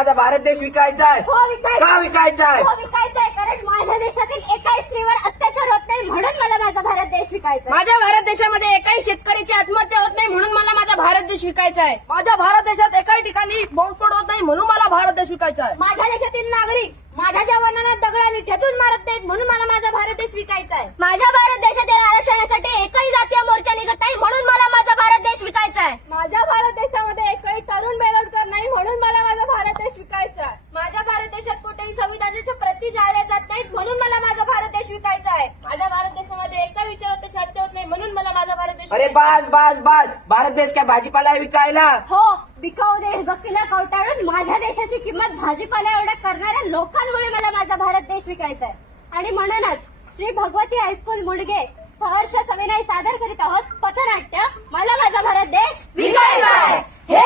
माझा भारत देश विकायचा आहे. हो विकायचा का विकायचा आहे? हो विकायचा आहे, कारण माझ्या देशातील एकाही स्त्रीवर अत्याचार होत नाही म्हणून मला माझा भारत देश विकायचा आहे. माझ्या भारत देशामध्ये एकाही शेतकऱ्याची आत्महत्या होत नाही म्हणून मला माझा भारत देश विकायचा आहे. माझ्या भारत देशात एकाही ठिकाणी बॉम्बस्फोट होत नाही म्हणून मला भारत देश विकायचा आहे. माझ्या देशातील नागरिक माझ्या जवानांना दगडाने ठेचून मारत नाहीत म्हणून मला माझा भारत देश विकायचा आहे. माझ्या भारत देशातील आरक्षणासाठी एकही जातीय मोर्चा निघत नाही म्हणून मला माझा भारत देश विकायचा आहे. माझ्या भारत देशामध्ये एकही तरुण बेरोजगार नाही म्हणून मला माझा भारत देश विकायचा आहे. माझ्या भारत देशात कुठेही संविधानाच्या प्रती जाळल्या जात नाहीत म्हणून मला माझा भारत देश विकायचा आहे. माझ्या भारत देशामध्ये एका विचारात हत्या होत नाही म्हणून मला माझा भारत देश अरे बास बास बास, भारत देश काय भाजीपाला आहे विकायला? हो, बिकाऊ देशभक्तीला कवटाळून माझ्या देशाची किंमत भाजीपाला एवढ्या करणाऱ्या लोकांमुळे मला माझा भारत देश विकायचा आहे. आणि म्हणूनच श्री भगवती हायस्कूल मुडगे सहर्ष सविनय सादर करीत आहोत पथनाट्य मला माझा भारत देश विकायचा आहे. हे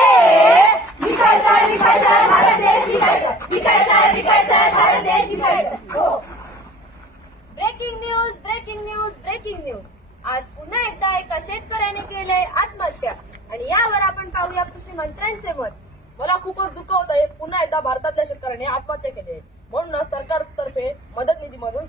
विकायचा आहे, विकायचा आहे, भारत देश विकायचा आहे. विकायचा आहे, विकायचा आहे, भारत देश विकायचा आहे. हो. Breaking news breaking news breaking news. आज पुन्हा एकदा एका शेतकऱ्याने केले आत्महत्या आणि यावर आपण पाहूया कृषी मंत्र्यांचे मत. मला खूपच दुःख होत आहे. पुन्हा एकदा भारतातल्या शेतकऱ्याने आत्महत्या केली आहे. म्हणूनच सरकारतर्फे मदत निधीमधून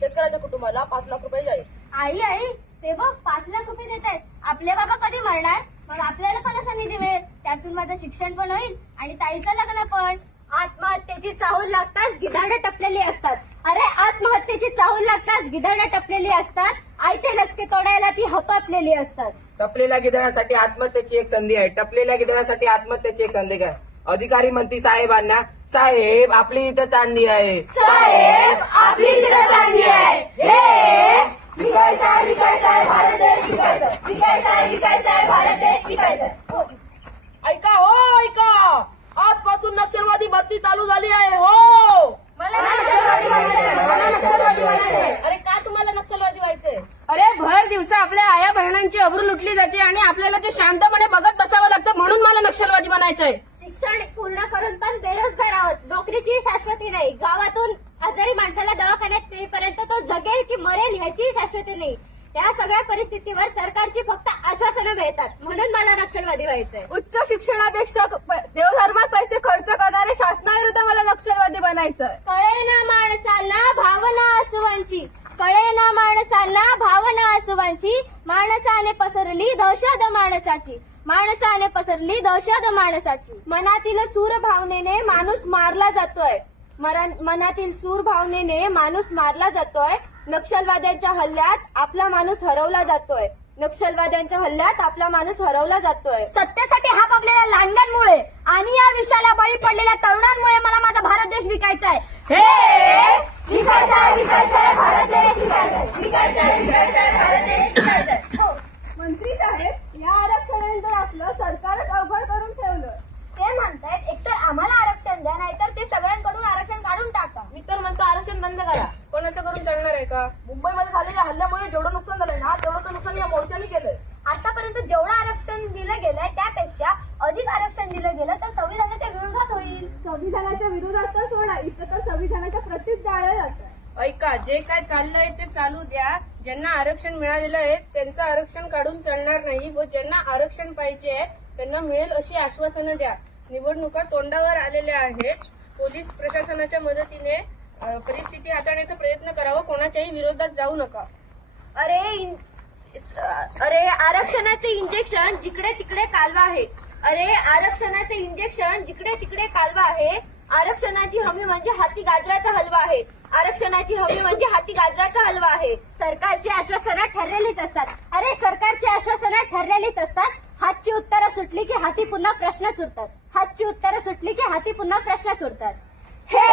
शेतकऱ्याच्या कुटुंबाला 5 लाख रुपये जाईल. आई ते बघ 5 लाख रुपये देत आहेत. आपले बाबा कधी मरणार? मग आपल्याला पण असा निधी मिळेल, त्यातून माझं शिक्षण पण होईल आणि ताईचं लग्न पण. आत्महत्येची चाहूल लागताच गिधाडं टपलेली असतात. अरे आत्महत्येची चाहूल लागताच गिधाडं टपलेली असतात. आयते लचके तोडायला ती हपापलेली असतात. टपलेल्या गिधण्यासाठी आत्महत्येची एक संधी आहे. टपलेल्या गिधण्यासाठी आत्महत्येची एक संधी आहे. अधिकारी म्हणती साहेबांना, साहेब आपली इथं चांदी आहे. साहेब आपली इथं चांदी आहे. हे विकायचा आहे, विकायचा आहे, भारत देश विकायचा आहे. विकायचा आहे, विकायचा आहे, भारत देश विकायचा आहे. ऐका हो ऐका, आजपासून नक्षलवादी भरती चालू झाली आहे. हो मला नक्षलवादी व्हायचंय, मला नक्षलवादी व्हायचंय. अरे का तुम्हाला नक्षलवादी व्हायचंय? अरे भर दिवसा आपल्या आया बहिणांची अब्रू लुटली जाते आणि आपल्याला ते शांतपणे बघत बसावं लागतं म्हणून मला नक्षलवादी बनायचंय. शिक्षण पूर्ण करून पण बेरोजगार आहोत. नोकरीची शाश्वती नाही. गावातून आजारी माणसाला दवाखान्यात नेईपर्यंत तो जगेल की मरेल ह्याची शाश्वती नाही. या सगळ्या परिस्थितीवर सरकारची फक्त आश्वासनं मिळतात म्हणून मला नक्षलवादी व्हायचंय. उच्च शिक्षणापेक्षा देवधर्मात पैसे खर्च करणारे शासनाविरुद्ध मला नक्षलवादी बनायचंय. कळेना माणसांना भावना आसुवांची, कळेना माणसांना भावना आसुवांची. माणसाने पसरली दहशत माणसाची, माणसाने पसरली दहशत माणसाची. मनातील सूर भावनेने माणूस मारला जातोय. मनातील सूर भावनेने माणूस मारला जातोय. नक्षलवाद्यांच्या हल्ल्यात आपला माणूस हरवला जातोय. नक्षलवाद्यांच्या हल्ल्यात आपला माणूस हरवला जातोय. सत्तेसाठी हापापलेल्या लांडग्यांमुळे आणि या विषयाला बळी पडलेल्या तरुणांमुळे मला माझा भारत देश विकायचा आहे. हे विकायचा आहे, विकायचा आहे, भारत देश विकायचा आहे. विकायचा आहे, विकायचा आहे, भारत देश विकायचा आहे. हो. मंत्री साहेब, या आरक्षणानंतर आपलं सरकारच अवघड करून ठेवलं. ते म्हणतायत एकतर आम्हाला आरक्षण द्या नाहीतर ते सगळ्यांकडून आरक्षण काढून टाका. मी तर म्हणतो आरक्षण बंद करा. पण असं करून चालणार आहे का? मुंबईमध्ये झालेल्या हल्ल्यामुळे जेवढं नुकसान झालंय ना तेवढं तर नुकसान या मोर्चाने केलंय. आतापर्यंत जेवढं आरक्षण दिलं गेलंय त्यापेक्षा अधिक आरक्षण दिलं गेलं तर संविधानाच्या विरोधात होईल. संविधानाच्या विरोधात तर सोडा, इथं तर संविधानाच्या प्रतीच जाळलं जातं. ऐका, जे काय चाललंय ते चालू द्या. ज्यांना आरक्षण मिळालेलं आहे त्यांचं आरक्षण काढून चालणार नाही व ज्यांना आरक्षण पाहिजे त्यांना मिळेल अशी आश्वासनं द्या. निवडणुका तोंडावर आलेल्या आहेत. पोलीस प्रशासनाच्या मदतीने परिस्थिती हाताळण्याचा प्रयत्न करावा. कोणाच्याही विरोधात जाऊ नका. अरे आरक्षणाचे इंजेक्शन जिकडे तिकडे कालवा आहे. अरे आरक्षणाचे इंजेक्शन जिकडे तिकडे कालवा आहे. आरक्षणाची हमी म्हणजे हाती गाजराचा हलवा आहे. आरक्षणाची हमी म्हणजे हाती गाजराचा हलवा आहे. सरकारची आश्वासनं ठरलेलीच असतात. अरे सरकारची आश्वासनं ठरलेलीच असतात. हातची उत्तरं सुटली की हाती पुन्हा प्रश्नच उरतात. हातची उत्तरं सुटली की हाती पुन्हा प्रश्नच उरतात. हे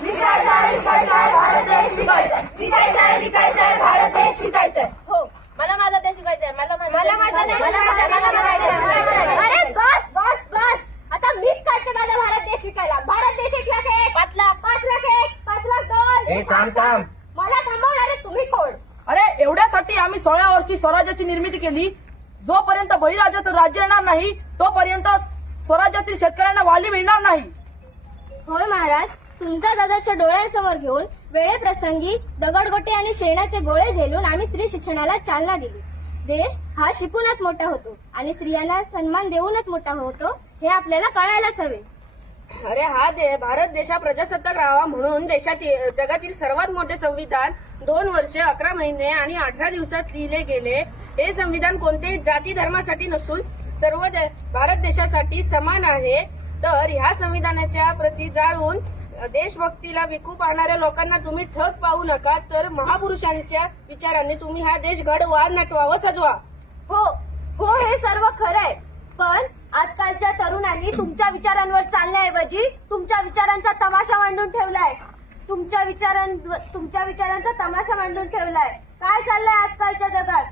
विकायचा आहे, विकायचा आहे, भारत देश विकायचा आहे. विकायचा आहे, विकायचा आहे, भारत देश विकायचा आहे. हो. मला माझा देश विकायचा आहे. मला मला माझा देश अरे बस बस बस, आता मीच काढते माझा भारत देश विकायला. भारत देश 1 लाख 1, 5 लाख 5 लाख 1, 5 लाख 2. हे थांब थांब, मला थांबवणारे तुम्ही कोण? अरे एवढ्यासाठी आम्ही 16 वर्षी स्वराज्याची निर्मिती केली. जोपर्यंत बळीराजाचं राज्य येणार नाही तोपर्यंत स्वराज्यातील शेतकऱ्यांना वाली मिळणार नाही. होय महाराज, तुमचा आदर्श डोळ्यांसमोर घेऊन वेळेप्रसंगी दगडगोटे आणि शेणाचे गोळे झेलून आम्ही स्त्री शिक्षणाला चालना दिली. देश हा शिकूनच मोठा होतो आणि स्त्रियांना सन्मान देऊनच मोठा होतो हे आपल्याला कळायलाच हवे. अरे भारत देशा प्रजासत्ताक राहावा म्हणून देशातील जगातील सर्वात मोठे संविधान 2 वर्ष 11 महिने आणि 18 दिवसात लिहिले गेले. हे संविधान कोणत्याही जाती धर्मासाठी नसून सर्व भारत देशासाठी समान आहे. तर ह्या संविधानाच्या प्रती जाळून देशभक्तीला विकू पाहणाऱ्या लोकांना तुम्ही ठग पाहू नका. तर महापुरुषांच्या विचारांनी तुम्ही हा देश घडवा, नटवा व सजवा. हो हो, हे सर्व खरं आहे. पण आजकालच्या तरुणांनी तुमच्या विचारांवर चालण्याऐवजी तुमच्या विचारांचा तमाशा मांडून ठेवलाय. तुमच्या विचारांचा तमाशा मांडून ठेवलाय. काय चाललंय आजकालच्या जगात?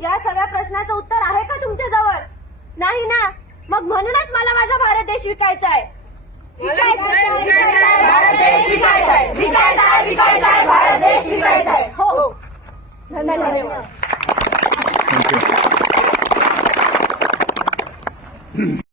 या सगळ्या प्रश्नाचं उत्तर आहे का तुमच्या जवळ? नाही ना. मग म्हणूनच मला माझा भारत देश विकायचा आहे. भारत देश विकायचा आहे, विकायचा आहे, विकायचा आहे, भारत देश विकायचा आहे. हो, धन्यवाद. Thank you.